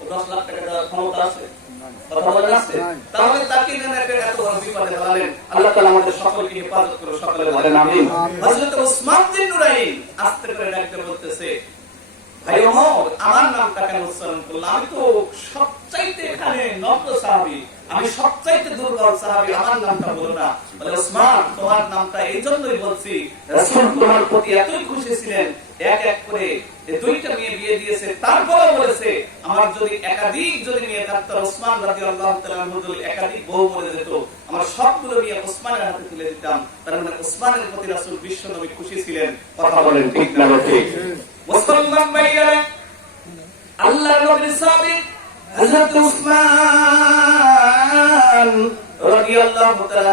ও দশ লাখ টাকা দেওয়ার ক্ষমতা আছে? কথা বলেন আছে তাহলে তাকে এত বড় বিপদে ফেলালেন। আল্লাহ তাআলা আমাদের সকলকে হেফাজত করে সকলে বলেন আমিন। হযরত ওসমান বিন নুরাইন আস্তে করে ডাকতে বলতেছে ভাই ওমর আমার নামটা কেন উচ্চারণ করলাম? আমি তো সবচাইতে এখানে নগ্ন সাহাবি। আমি সবচাইতে দুর্বল সাহাবি, আমার নামটা বলো না। বলে, ওসমান, তোমার নামটা এই জন্যই বলছি তোমার প্রতি এতই খুশি ছিলেন, এক এক করে দুইটা মেয়ে বিয়ে দিয়েছে তারপরে বলেছে, আমার যদি একাধিক যদি মেয়ে থাকতো, ওসমান একাধিক বলে যেত, আমার সবগুলো মেয়ে ওসমানের হাতে তুলে দিতাম। তার মানে ওসমানের প্রতি বিশ্ব নবী খুশি ছিলেন। কথা বলেন ঠিক না মুসলমান নবীর হযরত উসমান রাদিয়াল্লাহু তাআলা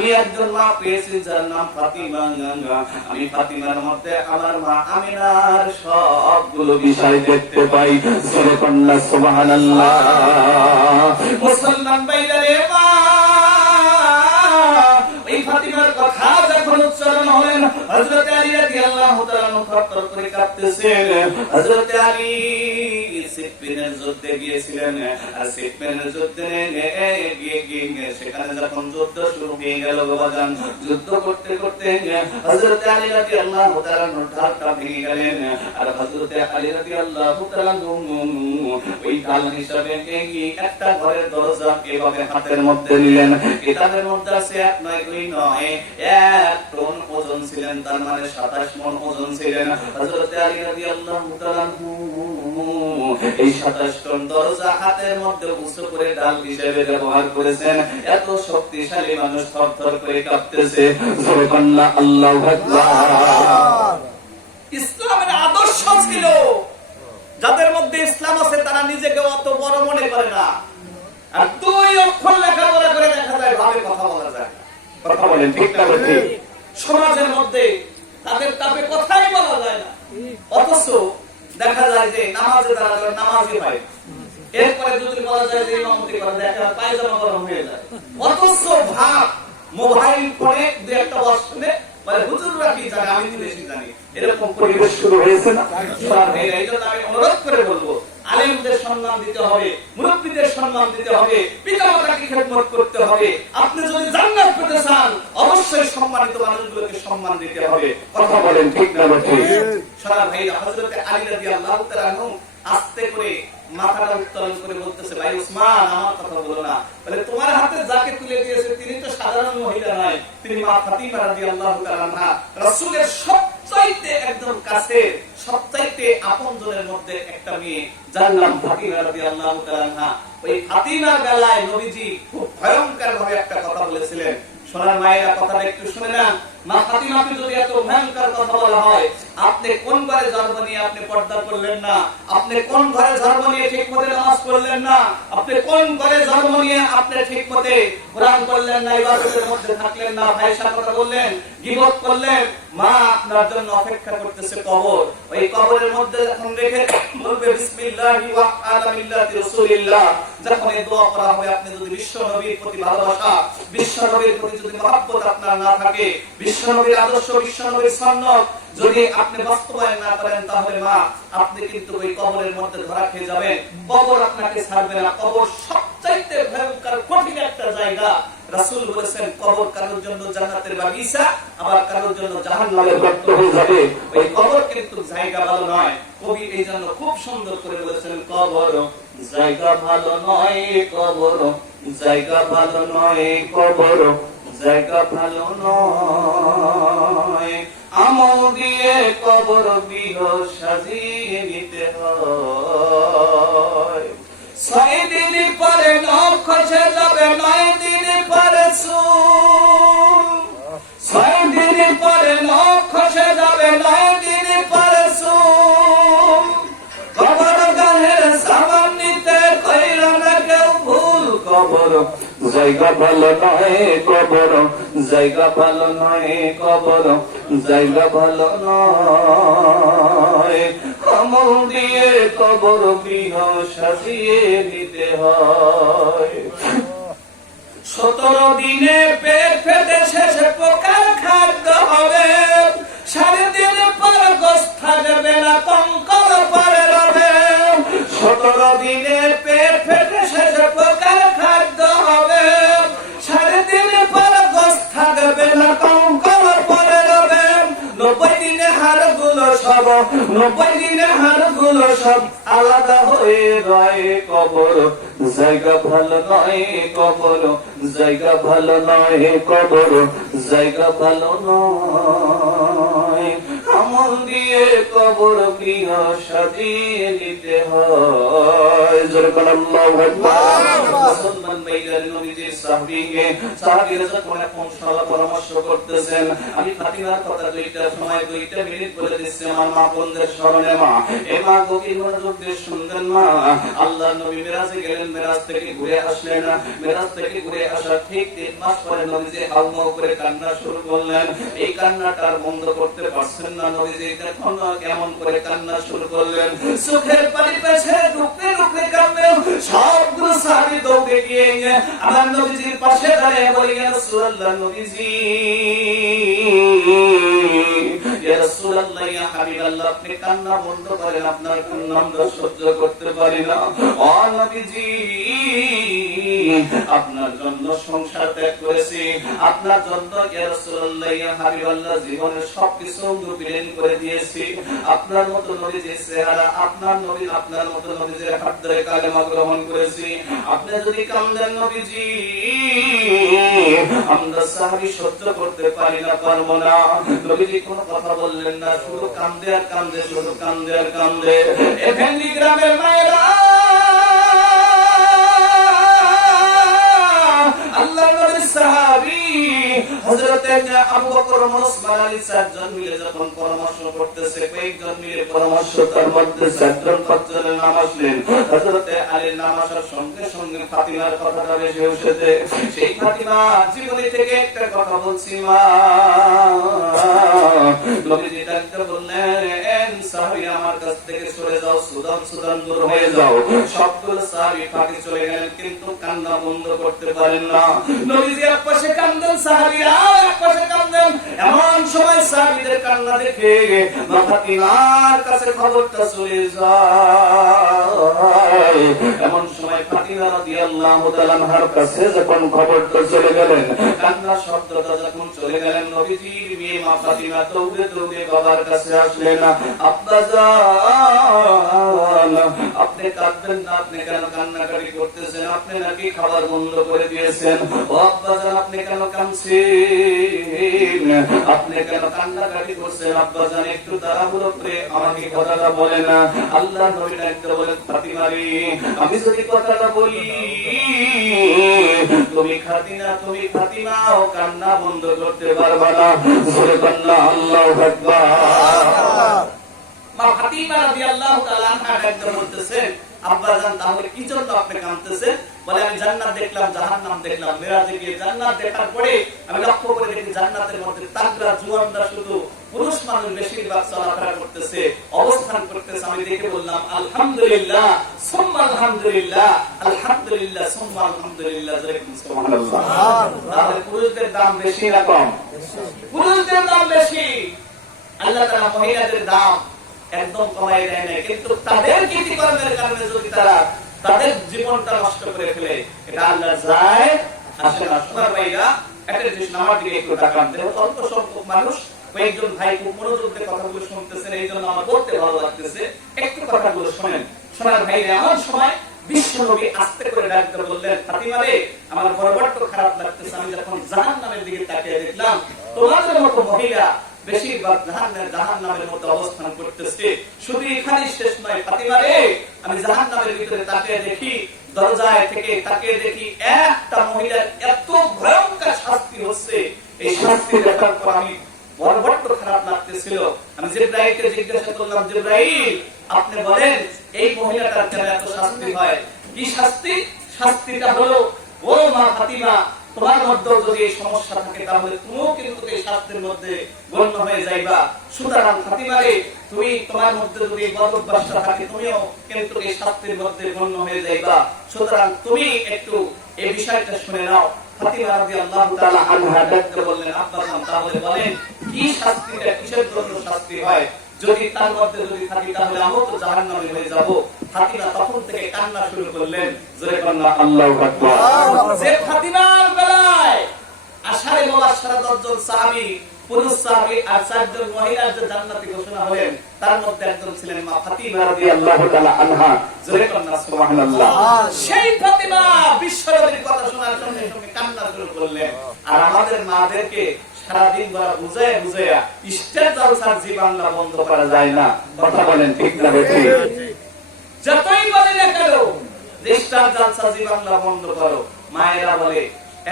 আমি একজন মা, পেয়েছি যার নাম ফাতিমা আমি ফাতিমার মধ্যে আমার মা আমিনার সবগুলো বিষয় দেখতে পাই। সুরে কন্যা সুবহানাল্লাহ। মুসলমান ভাইরা রে মা এই ফাতিমার কথা যখন উচ্চারণ হলেন, হযরত আলী রাদিয়াল্লাহু তাআলা মুখাত্তর হযরত আলী একটা ঘরের দরজা এভাবে হাতের মধ্যে নিলেন। কিতাবের মধ্যে আছে এক নয়, দুই নয়, এক টন ওজন ছিলেন, তার মানে সাতাশ মন ওজন ছিলেন। হযরত আলী রাদিয়াল্লাহু তাআলা এই সাতাশ টন দরজা হাতের মধ্যে উঁচু করে ডাল হিসেবে ব্যবহার করেছেন। এত শক্তিশালী মানুষ থরথর করে কাঁপতেছে। কন্যা আল্লাহু ইসলামের আদর্শ ছিল। যাদের মধ্যে ইসলাম আছে তারা নিজেকে অত বড় মনে করে না। আর দুই অক্ষর লেখাপড়া করে দেখা যায় ভাবে কথা বলা যায় কথা বলেন ঠিক না ঠিক সমাজের মধ্যে তাদের তাপে কথাই বলা যায় না। অথচ দেখা যায় যে নামাজে তারা নামাজই হয় এরপরে যদি বলা যায় যে ইমামতি করে দেখা যায় পায়জামা গরম হয়ে যায়। অথচ ভাব মোবাইল ফোনে দু একটা শুনে মানে হুজুররা কি জানে? আমি বেশি জানি। এরকম পরিবেশ শুরু হয়েছে না? এই জন্য আমি অনুরোধ করে বলব আলেমদের সম্মান দিতে হবে মুরব্বীদের সম্মান দিতে হবে পিতামাতাকে খেদমত করতে হবে। আপনি যদি জান্নাত পেতে চান অবশ্যই সম্মানিত মানুষগুলোকে সম্মান দিতে হবে। কথা বলেন ঠিক না ঠিক। সারা ভাইরা হযরত আলী রাদিয়াল্লাহু তাআলা আনহু আস্তে করে মাথাটা উত্তোলন করে বলতেছে ভাই উসমান আমার কথা বলো না। বলে তোমার হাতে যাকে তুলে দিয়েছে তিনি তো সাধারণ মহিলা নয়। তিনি মা ফাতিমা রাদিয়াল্লাহু তাআলা রাসূলের সবচাইতে একদম কাছে সবচাইতে আপনজনের মধ্যে একটা মেয়ে, যার নাম ফাতিমা রাদিয়াল্লাহু তাআলা ওই ফাতিমার বেলায় নবীজি খুব ভয়ঙ্কর ভাবে একটা কথা বলেছিলেন। সোনার মায়েরা কথাটা একটু শুনে না মা ফাতিমাকে যদি এত ভয়ঙ্কর কথা বলা হয় আপনি কোন ঘরে জন্ম নিয়ে আপনি পর্দা করলেন না? আপনি কোন ঘরে জন্ম নিয়ে ঠিক মতে নামাজ পড়লেন না? আপনি কোন ঘরে জন্ম নিয়ে আপনি ঠিক মতে কোরআন করলেন না, ইবাদতের মধ্যে থাকলেন না? ভাইসা কথা বললেন, গিবত করলেন? মা আপনার জন্য অপেক্ষা করতেছে কবর। ওই কবরের মধ্যে যখন রেখে বলবে, বিসমিল্লাহি ওয়া আলা মিল্লাতি রাসূলিল্লাহ যখন এই দোয়া করা হয়, আপনি যদি বিশ্ব নবীর প্রতি ভালোবাসা, বিশ্ব নবীর প্রতি যদি মহব্বত আপনার না থাকে, বিশ্ব নবীর আদর্শ, বিশ্ব নবীর সন্ন্যত যদি আপনি বাস্তবায়ন না করেন, তাহলে মা, আপনি কিন্তু ওই কবরের মধ্যে ধরা খেয়ে যাবেন। কবর আপনাকে ছাড়বে না। কবর সবচাইতে ভয়ঙ্কর, কঠিন একটা জায়গা। রাসূল বলেছেন, কবর কারোর জন্য জান্নাতের বাগিচা, আবার কারোর জন্য জাহান্নামের গর্ত হয়ে যাবে। ওই কবর কিন্তু জায়গা ভালো নয়। কবি এই জন্য খুব সুন্দর করে বলেছেন, কবর জায়গা ভালো নয়, কবর জায়গা ভালো নয়, কবর জায়গা ভালো নয়। আমল দিয়ে কবর গৃহ সাজিয়ে নিতে হয়। দিন পরে নখ খসে যাবে, নয় দিন পরে ছয় দিন পরে নখ যাবে, নয় দিন পরে চুল কবর গানের সামান নিতে কইল না কেউ ভুল কবর। জায়গা ভালো নয় কবর, জায়গা ভালো নয় কবর, জায়গা ভালো নয়। কমল দিয়ে কবর গৃহ সাজিয়ে নিতে হয়। সতেরো দিনে পেট ফেটে শেষে পোকার খাদ্য হবে। সাড়ে দিন পর থাকবে না কঙ্কর পরে রবে। সতেরো দিনে পেট ফেটে শেষে পোকার খাদ্য গুলো নব্বই দিনে হারগুলো সব আলাদা হয়ে রয় কবর জায়গা ভালো নয় কবর জায়গা ভালো নয় কবর জায়গা ভালো নয়। আমল দিয়ে কবর গৃহ সাজিয়ে নিতে হয়। আল্লাহু আকবার। মুসলমান ভাইদের নবীজির নবী এই কান্নাটা আর বন্ধ করতে পারছেন না নবীজি। কেমন করে কান্না শুরু করলেন। চোখের পানি আমার নবীজির পাশে দাঁড়িয়ে বলি, ইয়া রাসূলুল্লাহ নবীজি, ইয়া রাসূলুল্লাহ, ইয়া হাবিবাল্লাহ, আপনি কান্না বন্ধ করেন, আপনার কান্না আমরা সহ্য করতে পারি না। ও নবীজি আপনার জন্য সংসার ত্যাগ করেছি। আপনার জন্য জীবনের সবকিছু বিলীন করে দিয়েছি। আপনার মতো নবীজির চেহারা, আপনার নবী, আপনার মতো নবীজির হাত ধরে কালেমা গ্রহণ করেছি। আপনি যদি কান্দেন নবীজি, আমরা সাহাবি সহ্য করতে পারি না, পারব না। নবীজি কোনো কথা বললেন না, শুধু কান্দে আর কান্দে, শুধু কান্দে আর কান্দে। এখানে গ্রামের মায়েরা আল্লাহ নবীর সাহাবী হযরত আবু বকর ওসমান আলী চারজন মিলে যখন পরামর্শ করতেছে, কয়েকজন মিলে পরামর্শ তার মধ্যে চারজন, পাঁচজনের নাম আসলেন। হযরত আলীর নাম আসার সঙ্গে সঙ্গে ফাতিমার কথাটা বেশি উঠেছে। সেই ফাতিমা জীবনী থেকে একটা কথা বলছি, মা। নবীজি ডাকতে বললেন সাহাবী আমার কাছ থেকে সরে যাও সুদান সুদান দূর হয়ে যাও। সকল সাহাবী ফাঁকি চলে গেলেন কিন্তু কান্না বন্ধ করতে পারেন না। নবীজি এক পাশে কান্দেন সাহাবীরা এক পাশে কান্দেন। এমন সময় সাহাবীদের কান্না দেখে ফাতিমার কাছে খবরটা চলে যায়। এমন সময় আপনি কাঁদবেন না, আপনি কেন কান্নাকাটি করতেছেন? আপনি নাকি খাবার বন্ধ করে দিয়েছেন? ও আব্বা আপনি কেন কাঁদছেন? আপনি কেন কান্নাকাটি করছেন? আব্বা জান, একটু তাড়াহুড়ো করে আমাকে কথাটা বলে না। আল্লাহ নবী ডাকতে বলেন আমি যদি কথাটা বলি। তুমি খাতিনা, তুমি ফাতিমা ও কান্না বন্ধ করতে পারবা না। জোরে কান্না, আল্লাহু আকবার। আব্বা জান কি বলে, আমি জান্নাত দেখলাম দেখলাম জান্নাত দেখার পরে আমি লক্ষ্য করে দেখি জান্নাতের মধ্যে তাগরা জুয়ানরা শুধু পুরুষ মানুষ বেশিরভাগ চলাফেরা করতেছে অবস্থান করতেছে আমি দেখে বললাম আলহামদুলিল্লাহ সুম্মা আলহামদুলিল্লাহ আলহামদুলিল্লাহ সুম্মা আলহামদুলিল্লাহ তাহলে পুরুষদের দাম বেশি না কম? পুরুষদের দাম বেশি। আল্লাহ তাআলা মহিলাদের দাম একদম কমাই দেয় না কিন্তু তাদের কৃতিকর্মের কারণে যদি তারা তাদের জীবনটা নষ্ট করে ফেলে এটা আল্লাহ যায় আসে না। সোনার ভাইরা একটা জিনিস দিকে একটু যেহেতু অল্প সংখ্যক মানুষ কয়েকজন ভাই খুব মনোযোগ দিয়ে কথাগুলো শুনতেছেন, এই জন্য আমার বলতে ভালো লাগতেছে। একটু কথাগুলো শোনেন। সোনার ভাইরা এমন সময় বিশ্ব নবী আস্তে করে ডাকতে বললেন, ফাতিমা রে, আমার খারাপ লাগতেছে। আমি যখন জাহান নামের দিকে তাকিয়ে দেখলাম তোমাদের মতো মহিলা বেশিরভাগ জাহান্নামের মধ্যে অবস্থান করতেছে। শুধু এখানেই শেষ নয়, ফাতিমা রে, আমি জাহান্নামের ভিতরে তাকিয়ে দেখি, দরজায় থেকে তাকিয়ে দেখি একটা মহিলার এত ভয়ঙ্কর শাস্তি হচ্ছে। এই শাস্তি দেখার পর আমি তুমিও কিন্তু এই শাস্তির মধ্যে গণ্য হয়ে যাইবা। তুমি শাস্তির মধ্যে গণ্য হয়ে যাইবা। সুতরাং তুমি একটু এই বিষয়টা শুনে নাও। ফাতিমা রাদিয়াল্লাহু তাআলা আনহা ডাকতে বললেন আব্বা জান তাহলে বলেন কি শাস্তিটা কিসের জন্য শাস্তি হয়? যদি তার মধ্যে যদি থাকি তাহলে আমিও তো জাহান্নামে হয়ে যাব। ফাতিমা তখন থেকে কান্না শুরু করলেন জোরে আল্লাহু আকবার। যে ফাতিমার আশারে মুবাশশারা দশজন সাহাবী পুরুষ সাহাবী আর চারজন মহিলার যে জান্নাতি ঘোষণা হলেন তার মধ্যে একজন ছিলেন মা ফাতিমা রাদিয়াল্লাহু তাআলা আনহা। জোরে কান্না সুবহানাল্লাহ। সেই ফাতিমা বিশ্বনবীর কথা শোনার সঙ্গে সঙ্গে কান্না শুরু করলেন। আর আমাদের মাদেরকে সারাদিন ধরা বুঝায় জলসার জীবাংলা বন্ধ করা যায় না। কথা বলেন ঠিক না বেঠিক যতই বলে না কেন ইষ্টার জলসা জীবাংলা বন্ধ করো। মায়েরা বলে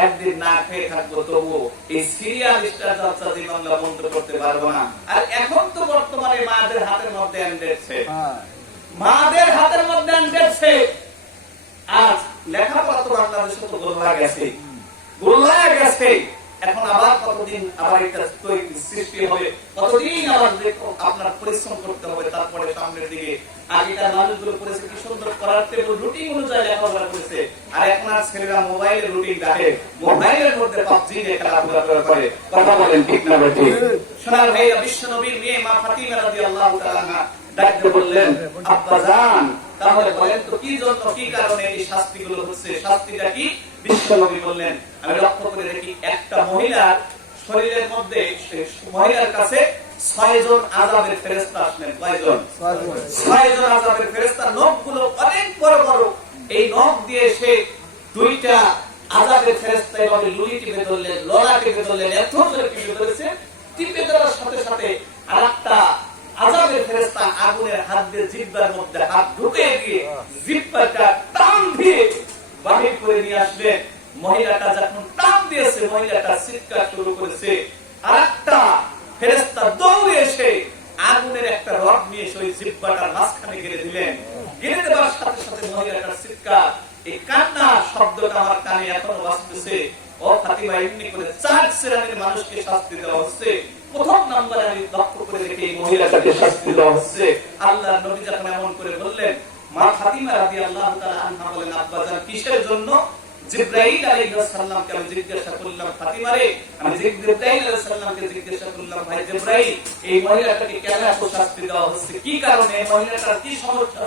একদিন না খেয়ে থাকব তবুও এই সিরিয়াল স্টার জলসা বন্ধ করতে পারব না। আর এখন তো বর্তমানে মাদের হাতের মধ্যে এন্ডেছে সেট মাদের হাতের মধ্যে এন্ডেছে আজ লেখাপড়া তো বাংলাদেশে তো গোল্লা গেছে। গোল্লা গেছে। এখন আবার কতদিন আবার এটা তৈরি সৃষ্টি হবে, কতদিন আবার আপনার পরিশ্রম করতে হবে, তারপরে সামনের দিকে। মানুষগুলো করেছে কি সুন্দর করার টেবিল রুটিন অনুযায়ী লেখাপড়া করেছে। আর এখন আর ছেলেরা মোবাইলের রুটিন মোবাইলের মধ্যে পাবজি নিয়ে খেলাধুলা করে কথা বলেন ঠিক না সোনার ভাইয়া বিশ্ব নবীর মেয়ে মা ফাতিমা রাদিয়াল্লাহু তাআলা ডাকতে বললেন, আব্বা জান তাহলে বলেন তো, কি জন্য কি কারণে এই শাস্তিগুলো হচ্ছে? শাস্তিটা কি? বিশ্বনবী বললেন, আমি লক্ষ্য করে দেখি, একটা মহিলার শরীরের মধ্যে মহিলার কাছে সে দুইটা লুই ধরলেন ধরলেন ধরেছে। ধরার সাথে সাথে আজাবের ফেরেস্তা আগুনের হাত দিয়ে জিব্বার মধ্যে হাত ঢুকে গিয়ে জিব্বাটা টান দিয়ে বাহির করে নিয়ে আসবে। মহিলাটা যখন টান দিয়েছে, মহিলাটা চিৎকার শুরু করেছে। আর একটা ফেরেস্তা দৌড়ে এসে আগুনের একটা রড নিয়ে এসে ওই জিব্বাটার মাঝখানে গেড়ে দিলেন। গেড়ে দেওয়ার সাথে সাথে মহিলাটার চিৎকার, এই কান্না শব্দটা আমার কানে এখনও বাজতেছে। আল্লাহ কি কারণে? মহিলাটার কি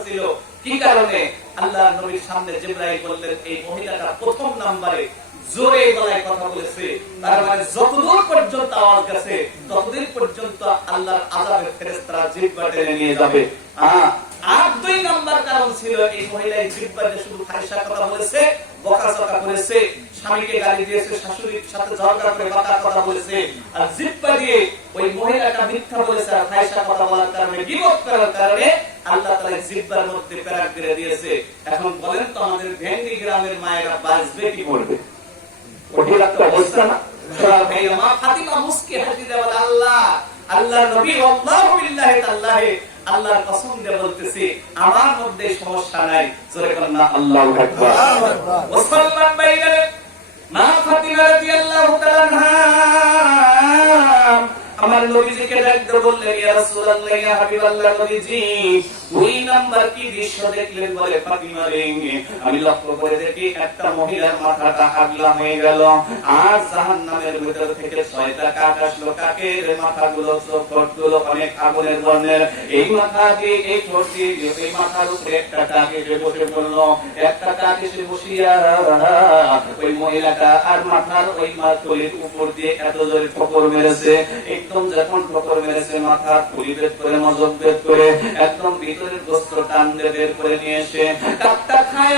ছিল? কি কারণে? আল্লাহ নবীর সামনে জিব্রাইল বললেন, এই মহিলাটা প্রথম নম্বরে জোরে গলায় কথা বলেছে। তার মানে যতদূর পর্যন্ত আওয়াজ গেছে, ততদিন পর্যন্ত আল্লাহর আযাবের ফেরেশতারা জিহ্বা টেনে নিয়ে যাবে। হ্যাঁ আর দুই কারণ ছিল, এই জিহ্বাতে শুধু কথা বলেছে করেছে, স্বামীকে গালি দিয়েছে, শাশুড়ির সাথে ঝগড়া করে কথা বলেছে, আর জিহ্বা দিয়ে ওই মহিলাটা মিথ্যা বলেছে আর কথা বলার কারণে করার কারণে আল্লাহ তাআলা জিহ্বার মধ্যে প্যারাক দিয়েছে। এখন বলেন তো আমাদের ভেঙ্গি গ্রামের মায়েরা বাঁচবে কি করবে কঠিন একটা অবস্থা না? সোনার ভাইয়া মা ফাতিমা মুস্কি হাসি দেওয়া আল্লাহ। আল্লাহ নবী আল্লাহু বিল্লাহি তাআলাহে আল্লাহর কসম দিয়ে বলতেছি আমার মধ্যে সমস্যা নাই। জোরে করেন না আল্লাহু আকবার। মুসলমান ভাইরা মা ফাতিমা রাদিয়াল্লাহু তাআলা আনহা আমার নবীজিকে ডাকতে বললেন ইয়া রাসূলুল্লাহ, ইয়া হাবিবাল্লাহ নবীজি, দুই নাম্বার কি দৃশ্য দেখলেন বলে ফাতিমা রে আমি লক্ষ্য করে দেখি একটা মহিলার মাথাটা আগলা হয়ে গেল। আর জাহান্নামের ভিতর থেকে ছয়টা কাক আসলো। কাকের মাথাগুলো, চোখগুলো অনেক আগুনের বর্ণের। এই মাথা দিয়ে, এই ঠোঁট দিয়ে, এই মাথার উপরে একটা কাক এসে বসে পড়ল। একটা কাক এসে বসিয়া ওই মহিলাটা আর মাথার ওই মাথলির উপর দিয়ে এত জোরে ঠোকর মেরেছে। একদম যখন ঠোকর মেরেছে মাথা খুলি বের করে মজব বের করে, একদম ভিতরের বস্ত্র টান বের করে নিয়ে এসে খায়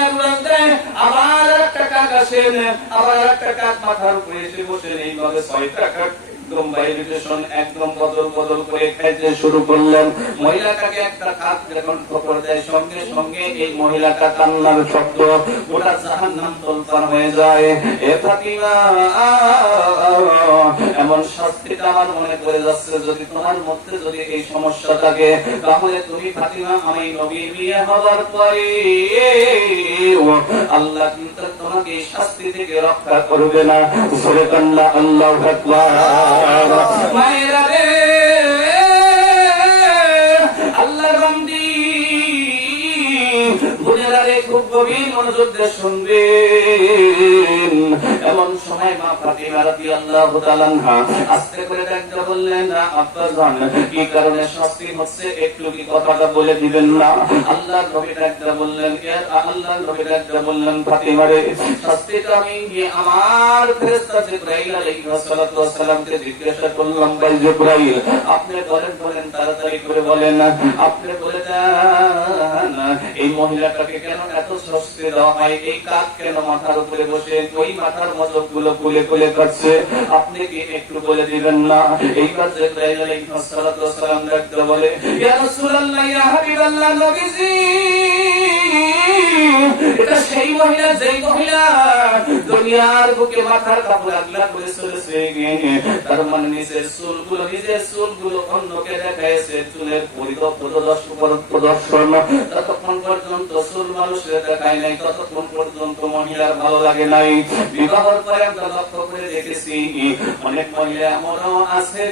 আবার একটা কাক আসেন, আবার একটা কাক মাথার উপরে এসে বসে এইভাবে ছয়টা কাক একদম ভাইব্রেশন একদম বদল বদল করে খাইতে শুরু করলেন। মহিলাটাকে একটা কাক যখন খবর দেয়, সঙ্গে সঙ্গে এই মহিলাটা কান্নার শব্দ গোটা জাহান নাম তোলপার হয়ে যায়। এ ফাতিমা, এমন শাস্তিটা আমার মনে পড়ে যাচ্ছে, যদি তোমার মধ্যে যদি এই সমস্যা থাকে, তাহলে তুমি ফাতিমা, আমি নবী বিয়ে হওয়ার পরে আল্লাহ কিন্তু তোমাকে শাস্তি থেকে রক্ষা করবে না। জোরে কান্না আল্লাহ মায়েরা রে খুব গভীর মনোযোগ দিয়ে শুনবেন। এমন সময় মা ফাতিমা রাদিয়াল্লাহু তাআলা আস্তে করে ডাকতে বললেন না আব্বা জান কি কারণে শাস্তি হচ্ছে? একটু কি কথাটা বলে দিবেন না? আল্লাহ নবী ডাকতে বললেন ইয়া আল্লাহ নবী ডাকতে বললেন, ফাতিমা রে শাস্তিটা আমি আমার ফেরেশতা জিবরাইল আলাইহিস সালাতু ওয়াস সালামকে জিজ্ঞাসা করলাম, ভাই জিবরাইল, আপনি বলেন বলেন, তাড়াতাড়ি করে বলেন, আপনি বলে দেন, এই মহিলাটাকে কেন এত শাস্তি দেওয়া হয়, এই কাক কেন মাথার উপরে বসে? ওই মাথার মজকগুলো কুলে কুলে করছে আপনি কি একটু বলে দিবেন না? এই ডাকতে বলে, ইয়া নবীজি! এটা সেই মহিলা, যেই মহিলা দুনিয়ার বুকে মাথার কাপড় আগলা করে চলেছে তার মানে নিজের চুলগুলো নিজের চুলগুলো অন্যকে দেখাইছে, চুলের প্রদর্শন ততক্ষণ পর্যন্ত চুল মানুষের দেখায় নাই, ততক্ষণ পর্যন্ত মহিলার ভালো লাগে নাই। বিবাহের পরে আমরা লক্ষ্য করে দেখেছি, অনেক মহিলা এমনও আছে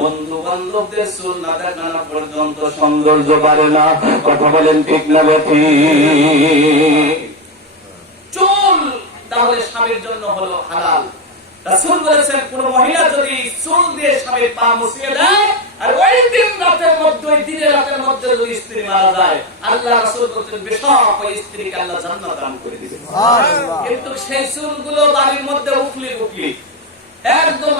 বন্ধু বান্ধবদের দেখানো পর্যন্ত সৌন্দর্য বাড়ে না। কথা বলেন ঠিক না বেঠি চুল তাহলে স্বামীর জন্য হলো হালাল। রাসূল বলেছেন কোন মহিলা যদি চুল দিয়ে স্বামীর পা মুছিয়ে দেয় আর ওই দিন রাতের মধ্যে ওই দিনের রাতের মধ্যে যদি স্ত্রী মারা যায় আল্লাহ রাসূল বলছেন বেশক ওই স্ত্রীকে আল্লাহ জান্নাত দান করে দিবেন। কিন্তু সেই চুলগুলো বাড়ির মধ্যে উফলি উফলি একদম